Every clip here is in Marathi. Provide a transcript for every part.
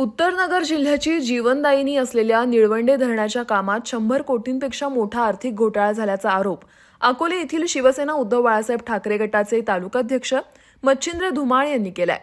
उत्तरनगर जिल्ह्याची जीवनदायिनी असलेल्या निळवंडे धरणाच्या कामात शंभर कोटींपेक्षा मोठा आर्थिक घोटाळा झाल्याचा आरोप. अकोले येथील शिवसेना उद्धव बाळासाहेब ठाकरे गटाचे तालुकाध्यक्ष मच्छिंद्र धुमाळ यांनी केलाय.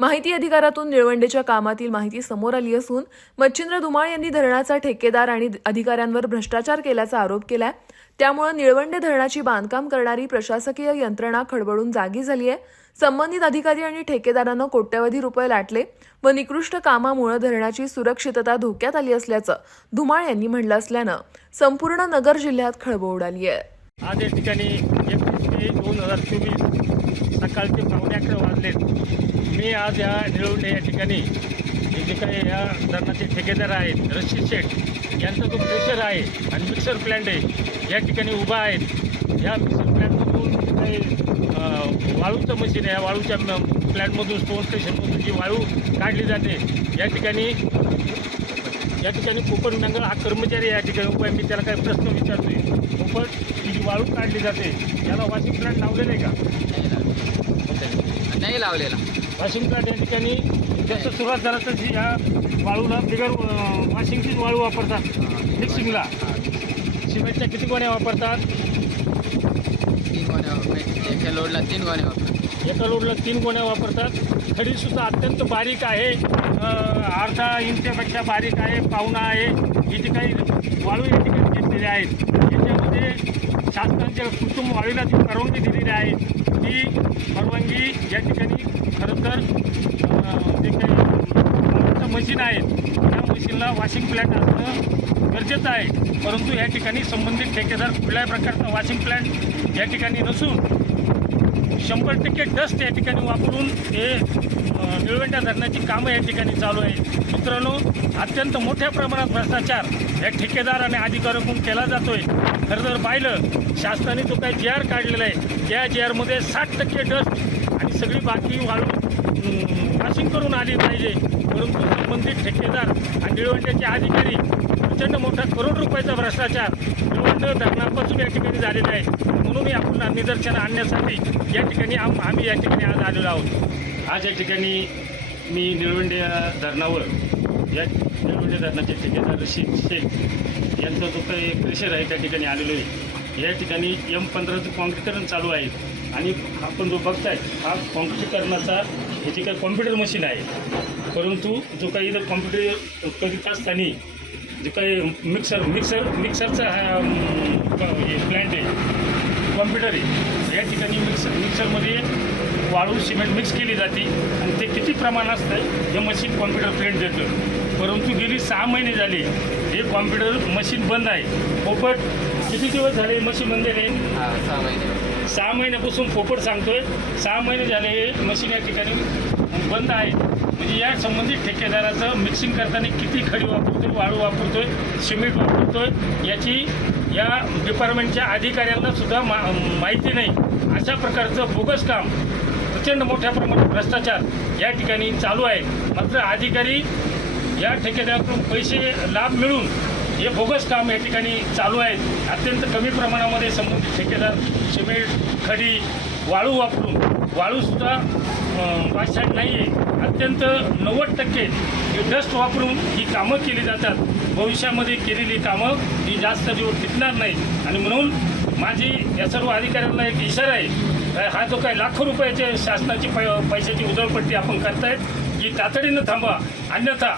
माहिती अधिकारातून निळवंडेच्या कामातील माहिती समोर आली असून मच्छिंद्र धुमाळ यांनी धरणाचा ठेकेदार आणि अधिकाऱ्यांवर भ्रष्टाचार केल्याचा आरोप केलाय. त्यामुळे निळवंडे धरणाची बांधकाम करणारी प्रशासकीय यंत्रणा खडबडून जागी झाली आहे संबंधित अधिकारी आणि ठेकेदारानं कोट्यवधी रुपये लाटले व निकृष्ट कामामुळे धरणाची सुरक्षितता धोक्यात आली असल्याचं धुमाळ यांनी म्हटलं असल्यानं संपूर्ण नगर जिल्ह्यात खळबळ उडाली आहे आज या ठिकाणी एकवीस मे दोन हजार चोवीस सकाळचे पावणे अकरा वाजलेत मी आज या निळवणे या ठिकाणी हे जे काही या धरणाचे ठेकेदार आहेत रशीद शेठ यांचा जो प्रेशर आहे आणि मिक्सर प्लॅन्ट आहे या ठिकाणी उभा आहेत. या मिक्सर प्लॅन्टमधून काही वाळूचं मशीन आहे या वाळूच्या म- प्लॅन्टमधून स्टोन स्टेशनमधून जी वाळू काढली जाते या ठिकाणी या ठिकाणी कोकण मंगळ हा कर्मचारी या ठिकाणी उभा मी त्याला काही प्रश्न विचारतोय. पोपट ही जी वाळू काढली जाते याला वॉशिंग प्लांट लावले आहे का? नाही लावलेला. प्लांट या ठिकाणी जसं सुरुवात झालं तशी या वाळूला बिगर अं, वॉशिंगचीच वाळू वापरतात. मिक्सिंगला. सिमेंटच्या किती गोण्या वापरतात? तीन गोण्या वापर- एका लोडला तीन गोण्या वापरतात. एका लोडला तीन गोण्या वापरतात. खडीसुद्धा अत्यंत बारीक आहे. अर्धा इंचपेक्षा बारीक आहे पावणा आहे. ही जी काही वाळू या ठिकाणी घेतलेली आहेत याच्यामध्ये शासनाच्या कुटुंब वाळूला जी परवानगी दिलेली आहे ती परवानगी या ठिकाणी खरं तर जे काही मशीन आहेत त्या मशीनला वॉशिंग प्लॅन्ट असणं गरजेचं आहे. परंतु या ठिकाणी संबंधित ठेकेदार कुठल्याही प्रकारचा वॉशिंग प्लॅन्ट या ठिकाणी नसून शंभर टक्के डस्ट या ठिकाणी वापरून हे अ, धरण्याची धरणाची कामं या ठिकाणी चालू आहे मित्रांनो अत्यंत मोठ्या प्रमाणात भ्रष्टाचार या ठेकेदार आणि अधिकाऱ्याकडून केला जातोय. खरं जर पाहिलं शासनाने जो काही जी आर काढलेला आहे त्या जी आरमध्ये साठ टक्के डस्ट आणि सगळी बाकी वाळू वॉशिंग करून आली पाहिजे. परंतु संबंधित ठेकेदार आणि निळवंड्याचे अधिकारी प्रचंड मोठा करोड रुपयाचा भ्रष्टाचार निळवंड धरणापासून या ठिकाणी झालेला आहे. म्हणून या पुन्हा निदर्शन आणण्यासाठी या ठिकाणी आम आम्ही या ठिकाणी आज आलेलो आहोत. आज या ठिकाणी मी निळवंडे या धरणावर या निळवंडे धरणाचे ठेकेदार रशीद शेख यांचा जो काही प्रेशर आहे त्या ठिकाणी आलेलो आहे. या ठिकाणी एम पंधराचं काँक्रिटीकरण चालू आहे. आणि आपण जो बघताय हा कॉम्प्युटरकरणाचा हे जे काही कॉम्प्युटर मशीन आहे परंतु जो काही इथं कॉम्प्युटर करीत असताना जे काही मिक्सर मिक्सर मिक्सरचा हा प्लॅन्ट आहे कॉम्प्युटर आहे. या ठिकाणी मिक्सर मिक्सरमध्ये वाळू सिमेंट मिक्स केली जाते आणि ते किती प्रमाण असतं हे मशीन कॉम्प्युटर प्रिंट देतं. परंतु गेली सहा महिने झाले हे कॉम्प्युटर मशीन बंद आहे. हो, पोपट किती दिवस झाले मशीन बंद आहे हा सहा महिने. सहा महिन्यापासून पोपट सांगतोय. सहा महिने झाले हे मशीन या ठिकाणी बंद आहे. म्हणजे या संबंधित ठेकेदाराचं मिक्सिंग करताना किती खडी वापरतोय वाळू वापरतोय सिमेंट वापरतोय याची या डिपार्टमेंटच्या अधिकाऱ्यांना सुद्धा मा माहिती नाही. अशा प्रकारचं बोगस काम प्रचंड मोठ्या प्रमाणात भ्रष्टाचार या ठिकाणी चालू आहे. मात्र अधिकारी या ठेकेदाराकडून पैसे लाभ मिळून हे बोगस काम या ठिकाणी चालू आहेत. अत्यंत कमी प्रमाणामध्ये संबंधित ठेकेदार सिमेंट खडी वाळू वापरून वाळूसुद्धा पाषाण नाही आहे. अत्यंत नव्वद टक्के डस्ट वापरून ही कामं केली जातात. भविष्यामध्ये केलेली कामं ही जास्त दिवस टिकणार नाही. आणि म्हणून माझी या सर्व अधिकाऱ्यांना एक इशारा आहे. हा जो काही लाखो रुपयाचे शासनाची पै पैशाची उधळपट्टी आपण करतायत ही तातडीनं थांबा. अन्यथा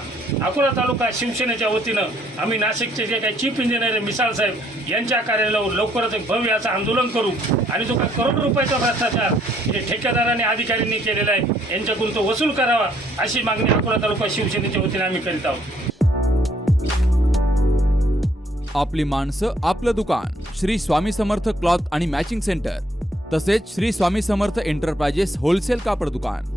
अकोला तालुका शिवसेनेच्या वतीनं आम्ही नाशिकचे जे काही चीफ इंजिनियर मिसाल मिसाळ साहेब यांच्या कार्यालयावर लवकरच एक भव्य असं आंदोलन करू. आणि जो काही करोड रुपयाचा भ्रष्टाचार हे ठेकेदारांनी अधिकाऱ्यांनी केलेला आहे यांच्याकडून तो वसूल करावा अशी मागणी अकोला तालुका शिवसेनेच्या वतीने आम्ही करीत आहोत. आपली माणसं आपलं दुकान. श्री स्वामी समर्थ क्लॉथ आणि मॅचिंग सेंटर. तसेच श्री स्वामी समर्थ एंटरप्राइजेस होलसेल कापड दुकान.